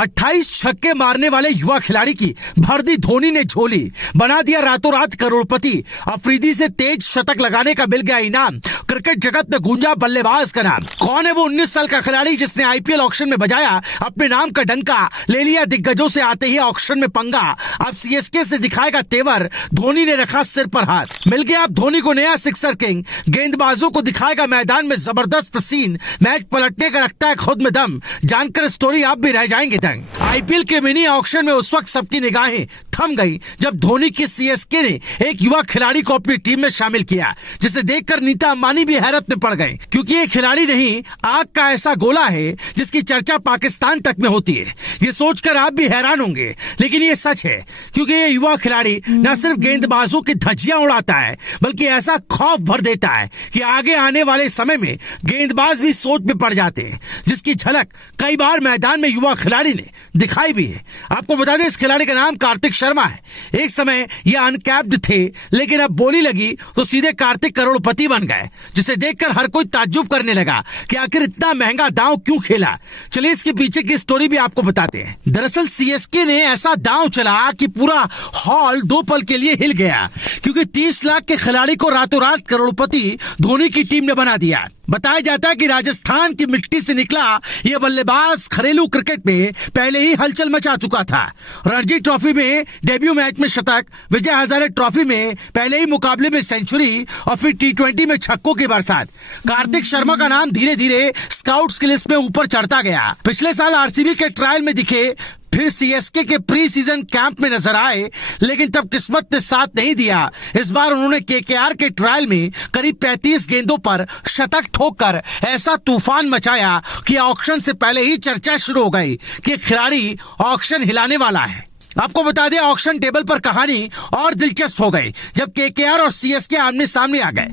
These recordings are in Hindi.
28 छक्के मारने वाले युवा खिलाड़ी की भर दी धोनी ने झोली, बना दिया रातों रात करोड़पति। अफरीदी से तेज शतक लगाने का मिल गया इनाम। क्रिकेट जगत में गूंजा बल्लेबाज का नाम। कौन है वो 19 साल का खिलाड़ी जिसने आईपीएल ऑक्शन में बजाया अपने नाम का डंका, ले लिया दिग्गजों से आते ही ऑक्शन में पंगा। अब सीएसके से दिखाएगा तेवर, धोनी ने रखा सिर पर हाथ। मिल गया अब धोनी को नया सिक्सर किंग, गेंदबाजों को दिखाएगा मैदान में जबरदस्त सीन। मैच पलटने का रखता है खुद में दम, जानकर स्टोरी आप भी रह जाएंगे दंग। आईपीएल के मिनी ऑक्शन में उस वक्त सबकी निगाहें थम गई जब धोनी की सीएसके ने एक युवा खिलाड़ी को अपनी टीम में शामिल किया, जिसे देखकर नीता अंबानी भी हैरत में पड़ गए, क्योंकि ये खिलाड़ी नहीं, आग का ऐसा गोला है जिसकी चर्चा पाकिस्तान तक में होती है। ये सोचकर आप भी हैरान होंगे, लेकिन ये सच है, क्योंकि ये युवा खिलाड़ी न सिर्फ गेंदबाजों की धज्जियां उड़ाता है, बल्कि ऐसा खौफ भर देता है कि आगे आने वाले समय में गेंदबाज भी सोच में पड़ जाते हैं, जिसकी झलक कई बार मैदान में युवा खिलाड़ी ने दिखाई भी है। आपको बता दें, इस खिलाड़ी का नाम कार्तिक शर्मा है। एक समय ये अनकैप्ड थे, लेकिन अब बोली लगी तो सीधे कार्तिक करोड़पति बन गए, जिसे देखकर हर कोई ताज्जुब करने लगा कि आखिर इतना महंगा दांव क्यों खेला। चलिए इसके पीछे की स्टोरी भी आपको बताते हैं। दरअसल सीएसके ने ऐसा दांव चला कि पूरा हॉल 2 पल के लिए हिल गया, क्योंकि 30 लाख के खिलाड़ी को रातों रात करोड़पति धोनी की टीम ने बना दिया। बताया जाता है कि राजस्थान की मिट्टी से निकला यह बल्लेबाज घरेलू क्रिकेट में पहले ही हलचल मचा चुका था। रणजी ट्रॉफी में डेब्यू मैच में शतक, विजय हजारे ट्रॉफी में पहले ही मुकाबले में सेंचुरी और फिर टी20 में छक्कों की बरसात। कार्तिक शर्मा का नाम धीरे धीरे स्काउट्स की लिस्ट में ऊपर चढ़ता गया। पिछले साल आरसीबी के ट्रायल में दिखे, फिर सीएसके के प्री सीजन कैंप में नजर आए, लेकिन तब किस्मत ने साथ नहीं दिया। इस बार उन्होंने केकेआर के ट्रायल में करीब 35 गेंदों पर शतक ठोककर ऐसा तूफान मचाया कि ऑक्शन से पहले ही चर्चा शुरू हो गई कि खिलाड़ी ऑक्शन हिलाने वाला है। आपको बता दें, ऑक्शन टेबल पर कहानी और दिलचस्प हो गई जब केकेआर और सीएसके आमने सामने आ गए।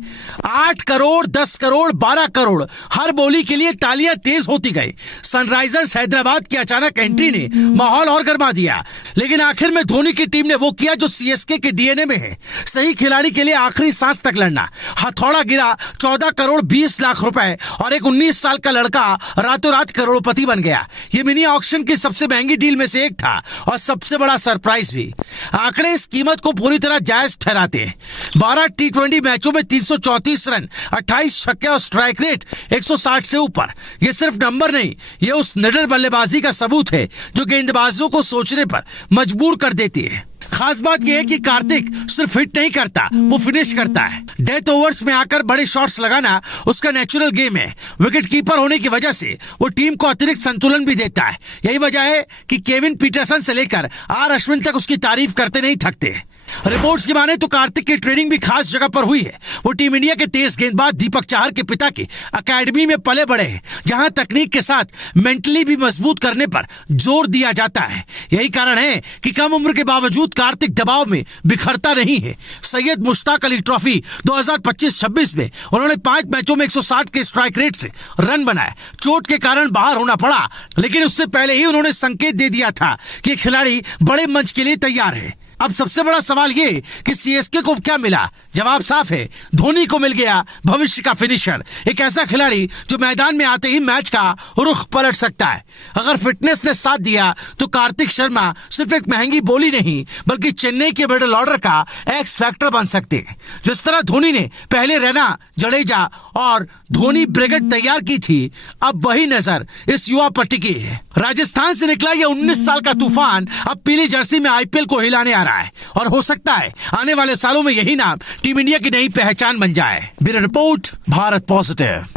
8 करोड़, 10 करोड़, 12 करोड़, हर बोली के लिए तालियां तेज होती गई। सनराइजर्स हैदराबाद की अचानक एंट्री ने माहौल और गर्मा दिया, लेकिन आखिर में धोनी की टीम ने वो किया जो सीएसके के डीएनए में है, सही खिलाड़ी के लिए आखिरी सांस तक लड़ना। हथौड़ा गिरा, 14 करोड़ 20 लाख रुपए और एक 19 साल का लड़का रातों रात करोड़पति बन गया। ये मिनी ऑक्शन की सबसे महंगी डील में से एक था और सबसे बड़ा सरप्राइज भी। आंकड़े इस कीमत को पूरी तरह जायज ठहराते हैं। 12 टी20 मैचों में 334 रन, 28 छक्के और स्ट्राइक रेट 160 से ऊपर। ये सिर्फ नंबर नहीं, ये उस निडर बल्लेबाजी का सबूत है जो गेंदबाजों को सोचने पर मजबूर कर देती है। खास बात यह है कि कार्तिक सिर्फ हिट नहीं करता, वो फिनिश करता है। डेथ ओवर्स में आकर बड़े शॉट्स लगाना उसका नेचुरल गेम है। विकेट कीपर होने की वजह से वो टीम को अतिरिक्त संतुलन भी देता है। यही वजह है कि केविन पीटरसन से लेकर आर अश्विन तक उसकी तारीफ करते नहीं थकते। रिपोर्ट्स की माने तो कार्तिक की ट्रेनिंग भी खास जगह पर हुई है। वो टीम इंडिया के तेज गेंदबाज दीपक चाहर के पिता की अकेडमी में पले बड़े हैं, जहां तकनीक के साथ मेंटली भी मजबूत करने पर जोर दिया जाता है। यही कारण है कि कम उम्र के बावजूद कार्तिक दबाव में बिखरता नहीं है। सैयद मुश्ताक अली ट्रॉफी 2025-26 में उन्होंने 5 मैचों में 160 के स्ट्राइक रेट से रन बनाए। चोट के कारण बाहर होना पड़ा, लेकिन उससे पहले ही उन्होंने संकेत दे दिया था कि खिलाड़ी बड़े मंच के लिए तैयार है। अब सबसे बड़ा सवाल ये कि सीएसके को क्या मिला? जवाब साफ है, धोनी को मिल गया भविष्य का फिनिशर, एक ऐसा खिलाड़ी जो मैदान में आते ही मैच का रुख पलट सकता है। अगर फिटनेस ने साथ दिया तो कार्तिक शर्मा सिर्फ एक महंगी बोली नहीं, बल्कि चेन्नई के मिडिल ऑर्डर का एक्स फैक्टर बन सकते हैं। जिस तरह धोनी ने पहले रैना, जडेजा और धोनी ब्रिगेड तैयार की थी, अब वही नजर इस युवा पर टिकी है। राजस्थान से निकला यह 19 साल का तूफान अब पीली जर्सी में आईपीएल को हिलाने आ रहा है, और हो सकता है आने वाले सालों में यही नाम टीम इंडिया की नई पहचान बन जाए। Bureau report, Bharat positive.